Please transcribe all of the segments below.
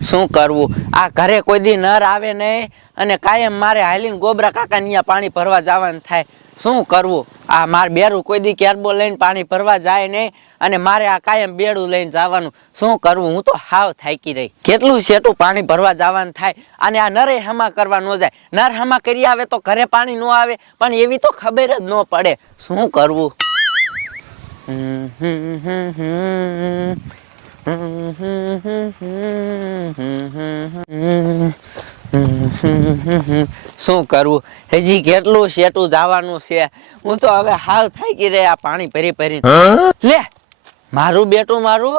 શું કરવું આ ઘરે કોઈ દી નર આવે નહીં અને કાયમ મારે હાલીને ગોબરા કાકા ની પાણી ભરવા જવાનું થાય શું કરવું આ માર બેરું કોઈ દી કેરબો લઈને પાણી ભરવા જાય નહીં અને મારે આ કાયમ બેડું લઈને જવાનું શું કરવું હું તો હાવ થાકી રહી કેટલું શેટું પાણી ભરવા જવાનું થાય અને આ નરે હમા કરવા ન જાય નર હમા કરી આવે તો ઘરે પાણી ન આવે પણ એવી તો ખબર જ ન પડે શું કરવું શું કરવું હજી કેટલું શેટું જવાનું છે હું તો હવે હાવ થાકી રહી આ પાણી ભરી ભરી લે મારું બેટું મારું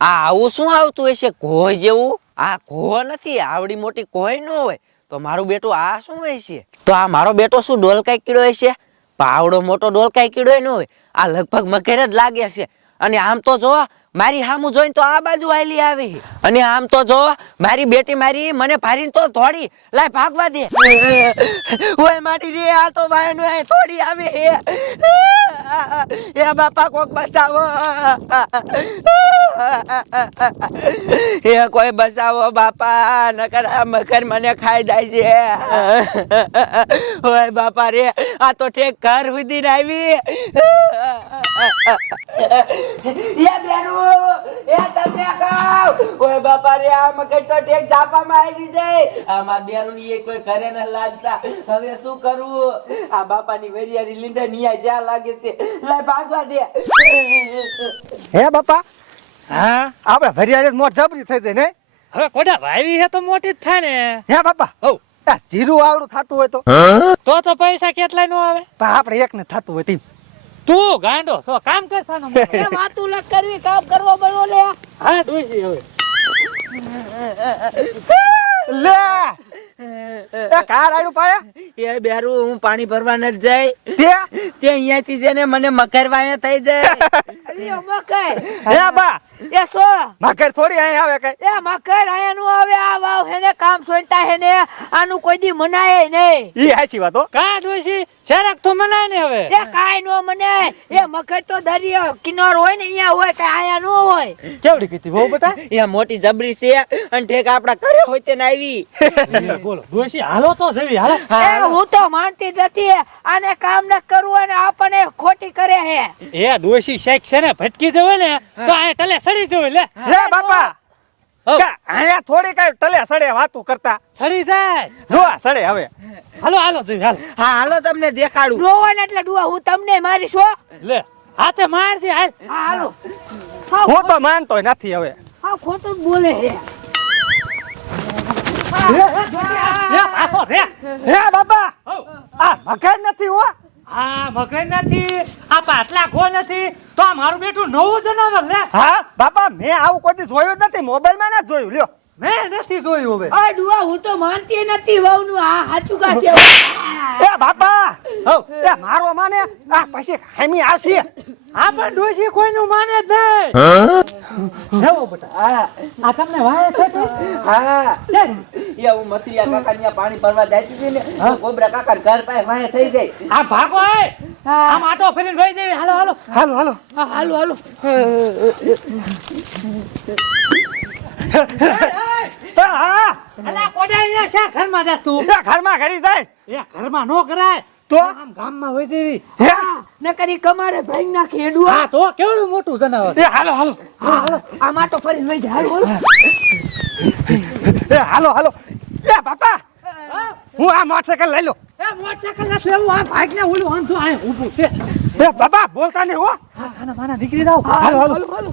આ આવું શું આવતું હશે કોઈ જેવું આ ઘો નથી આવડી મોટી કોઈ ન હોય તો મારું બેટું આ શું હશે તો આ મારો બેટો શું ડોલકાઈ કીડો હશે પાવડો મોટો ડોલકાઈ કીડો ન હોય આ લગભગ મગર જ લાગે છે અને આમ તો જો મારી હામું જોઈને તો આ બાજુ આયલી આવી અને આમ તો જો મારી બેટી મારી મને ભારીને તો થોડી લાય ભાગવા દે ઓય મારી રે આ તો ભાઈ નો થોડી આવે એ બાપા કોક બચાવો એ કોઈ બચાવો બાપા નકર આ મગર મને ખાઈ જાય છે ઓય બાપા રે આ તો ઠેક ઘર સુધી આવી એ બેરું એ તમને કહું ઓય બાપા રે આ મગર તો ઠેક જાપામાં આવી જાય આ માર બેરું ની કોઈ ઘરે ન લાગતા હવે શું કરું આ બાપાની વેરિયારી લીંદે નિયા જ્યાં લાગે છે લે ભાગવા દે હે બાપા હા આપણે ભરિયારી મોટ જબરી થઈ જાય ને હવે કોડા વાવી હે તો મોટી જ થાય ને હે બાપા હો જીરું આવડું થતું હોય તો પૈસા કેટલાય નો આવે પણ આપણે એક ને થતું હોય તેમ તું ગાંડો છો કામ કરવાનો એ વાતું લગ કરવી કામ કરવો બળવો લે હા ડોસી હવે લે એ કાર આડું પાડે એ બેરું હું પાણી ભરવા ન જાય તે અહીંયાથી છે ને મને મકરવાયા થઈ જાય અલ્યો મકર હે બા એ સો મકર થોડી અહીં આવે કઈ એ મકર આયા નું આવે આ વાવ હેને કામ સોંટા હેને આનું કોઈ દી મનાય નહીં ઈ હાચી વાત હો કા ડોસી શરક તો મનાય ને હવે એ કાઈ નો મનાય એ મકર તો દરિયો કિનારો હોય ને અહીંયા હોય કે આયા નો હોય કેવડી કીધી બહુ બતા એ મોટી જબરી છે અને ઠેક આપડા ઘરે હોય તે આવી બોલો ડોસી હાલો તો જવી હાલો એ હું તો માનતી જ નથી આને કામ ન કરવું અને આપણને ખોટી કરે હે એ ડોસી શેક છે ને ભટકી જવે ને તો આ ટલે સડી જવે લે લે બાપા અહીંયા થોડી કઈ ટલે સડે વાતું કરતા સડી જાય રો સડે હવે હાલો હાલો જવી હાલ હા હાલો તમને દેખાડું રોવાને એટલે ડુઆ હું તમને મારીશ હો લે હાથે માર દે હાલ હા હાલો હું તો માનતો નથી હવે હા ખોટું બોલે હે લે પાછો રે હે બાપા આ મકર નથી હો હા મગર નથી આ પાટલા ખો નથી તો આ મારું બેટું નવું જનાવર લે હા બાપા મેં આવું કોઈ દી જોયું જ નથી મોબાઈલ માં ના જોયું લ્યો મેં નથી જોયું હવે આ ડુઆ હું તો માનતી નથી વહુ નું આ સાચું કા છે એ બાપા હો એ મારો માને આ પછી ખામી આવશે આ પણ ડોશી કોઈનું માને જ નહીં જાઓ બેટા આ તમને વાય છે તો હા એ હું મસરિયા કાકા ની પાણી ભરવા જાય છે ને તો ગોબરા કાકા ઘર પાસે વાય થઈ જાય આ ભાગો આય આમ આટો ફરીને વઈ દેવી હાલો હાલો હાલો હાલો હા હાલો હાલો હા અલા કોડાઈ શા ઘરમાં જા તું એ ઘરમાં ઘડી જાય એ ઘરમાં નો કરાય તો આમ ગામમાં વઈ દેવી ન કરી કમારે ભાઈ નાખી ડુઆ હા તો કેવડું મોટું જનાવર એ હાલો હાલો હા હાલો આ માટો ફરીને વઈ જાય બોલ એ હાલો હાલો એ બાપા હું આ મોટરસાઇકલ લઈ લો એ મોટરસાઇકલ નથી લેવું આ ભાગ ને ઓલું આમ તો આ ઊભું છે એ બાબા બોલતા નહીં હો હા આના માના નીકળી જાવ હાલો હાલો હાલો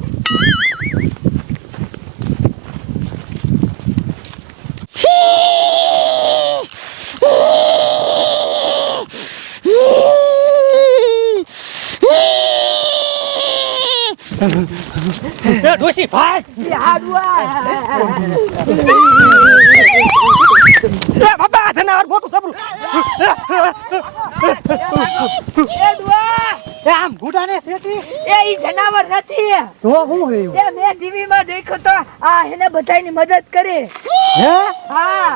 એ ડોશી ભાગ એ આ ડુઆ એ બાબા જનાવર મોટું જબરું એ ડુઆ એ આમ ગુડાને સેટી એ ઈ જનાવર નથી તો હું હે એ મેં ટીવી માં દેખ્યો તો આ એને બધાની મદદ કરે હે હા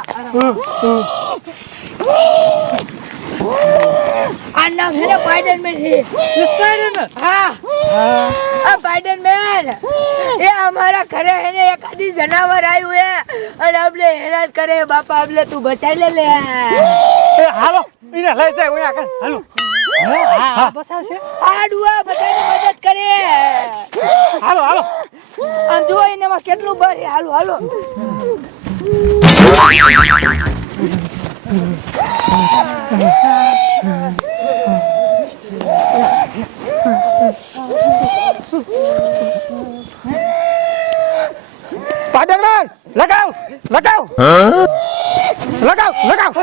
આ નામ है ना स्पाइडरमैन है સ્પાઈડરમેન हाँ हाँ स्पाइडरमैन પાડેમાન એ અમારા ઘરે એને એકાદી જનાવર આવ્યું હે અને આપણે હેરાન કરે બાપા આપણે તું બચાઈ લે એ હાલો એને લઈ જાય ઓયા કર હાલો હા બસાવશે આડુઆ બધાની મદદ કરે હાલો હાલો આમ જો એનામાં કેટલું બર છે. હાલો હાલો પાડેમાન લગાવ લગાવ લગાવ લગાવ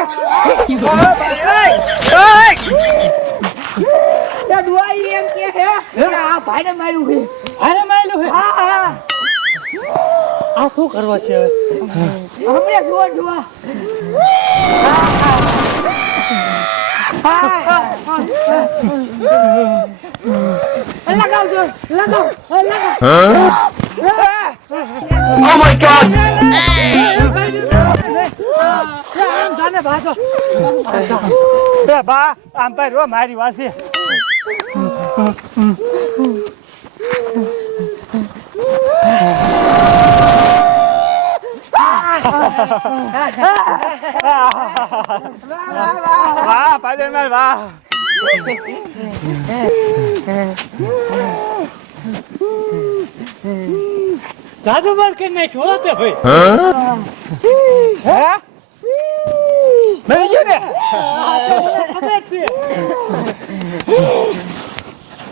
એ ડુઆઈ એમ કે હે કે આ ભાઈને માર્યું છે. અરે માયલું હે હા હા આ શું કરવા છે હવે હમણે જુઓ જુઓ લગાવજો લગાવ લગાવ આમ જાને ભાજો એ બા આમ ભાઈ રો મારી વાસી વાહ પાડેમાન વાહ જાદુ બળ કે નાખ્યો તે ભાઈ હે મરી ગયો ને ખબર છે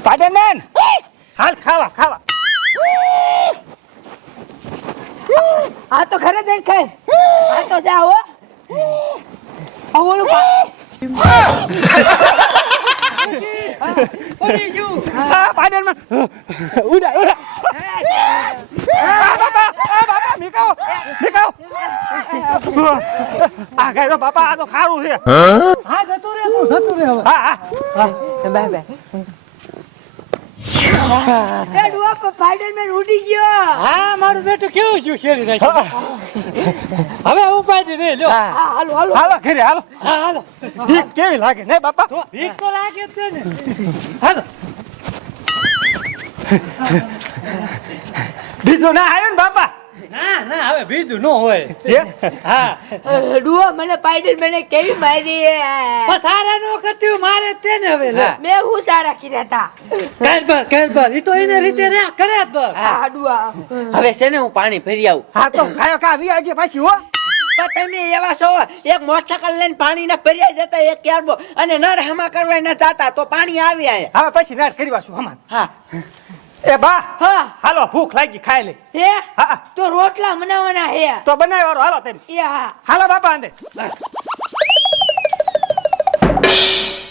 પાડેમાન હાલ ખાવા ખાવા આ તો ઘરે જઈને ખાય આ તો જા હો ઓલું પાડેમાન ઉડા ઉડા બાપા નીકાઓ નીકાઓ આ ગાય બાપા આ તો ખારું છે હા જતું રે હવે હા હા એ ડુઆ સ્પાઈડરમેન ઉડી ગયો હા મારું બેટું કેવું છું શેરી નાખ્યું હવે ઉપાય દે રે લો હા હાલો હાલો હાલો ઘરે હાલો હા હાલો ઠીક કેવી લાગે ને બાપા ભીખ તો લાગે જ છે ને હાલો બીજું ના આવ્યું ને બાપા ના ના હવે બીજું ન હોય હે હા ડુઆ મને સ્પાઈડરમેને કેવી મારી પણ સારા નો કરતી મારે જ તે ને હવે લે મેં હું સારા કીધા હતા કારબર ઈ તો એને રીતે રે કરે જ બર હા ડુઆ હવે છે ને હું પાણી ભરી આવું. હા તો કાયો કા આવી આજે પાછી હો પણ તમે એવા છો એક મોટરસાયકલ લઈને પાણી ના ભર્યા જતા એક ક્યારબો અને નળ હમા કરવા ના જાતા તો પાણી આવી આયા. હવે પછી નાટ કરી વાસું હમણાં હા એ બા હા હાલો ભૂખ લાગી ખાઈ લે હે હા તો રોટલા બનાવવાના હે તો બનાવ્યો હાલો તમે એ હા હાલો બાપા અંદર